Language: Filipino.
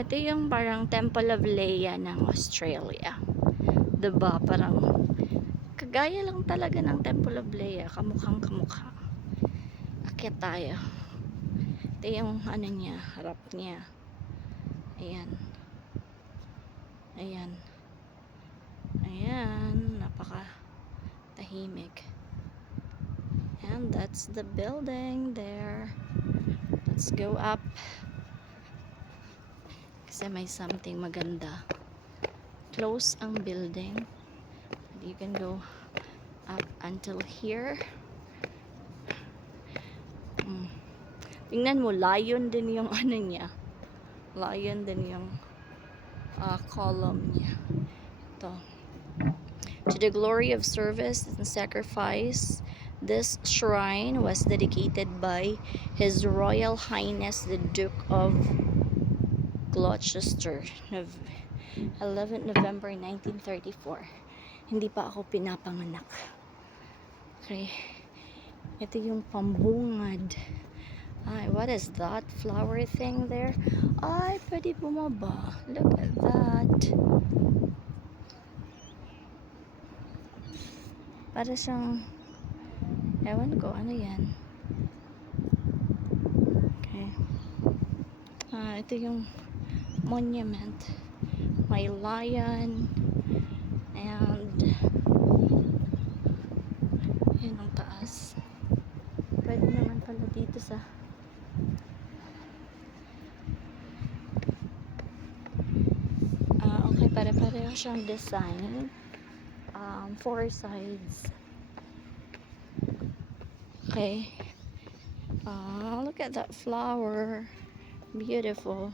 Ito yung parang Temple of Leia ng Australia. 'Di ba? Parang kagaya lang talaga ng Temple of Leia, kamukhang kamukha. Akyat tayo. Ito yung ano niya, harap niya. Ayan. Ayan. Ayan, napaka tahimik. And that's the building there. Let's go up. Kasi may something maganda. Close ang building. You can go up until here. Tingnan mo, lion din yung ano niya. Lion din yung column niya. Ito. To the glory of service and sacrifice, this shrine was dedicated by His Royal Highness the Duke of Gloucester, 11 November 1934. Hindi pa ako pinapanganak. Okay. Ito yung pambungad. Ay, what is that flower thing there? Ay, pwede bumaba. Look at that. Para siyang, ewan ko, ano yan? Okay. Ito yung monument. May lion. And, yun ang taas. Pwede naman pala dito sa okay, pare-pareho siyang design. Four sides. Okay. Look at that flower. Beautiful.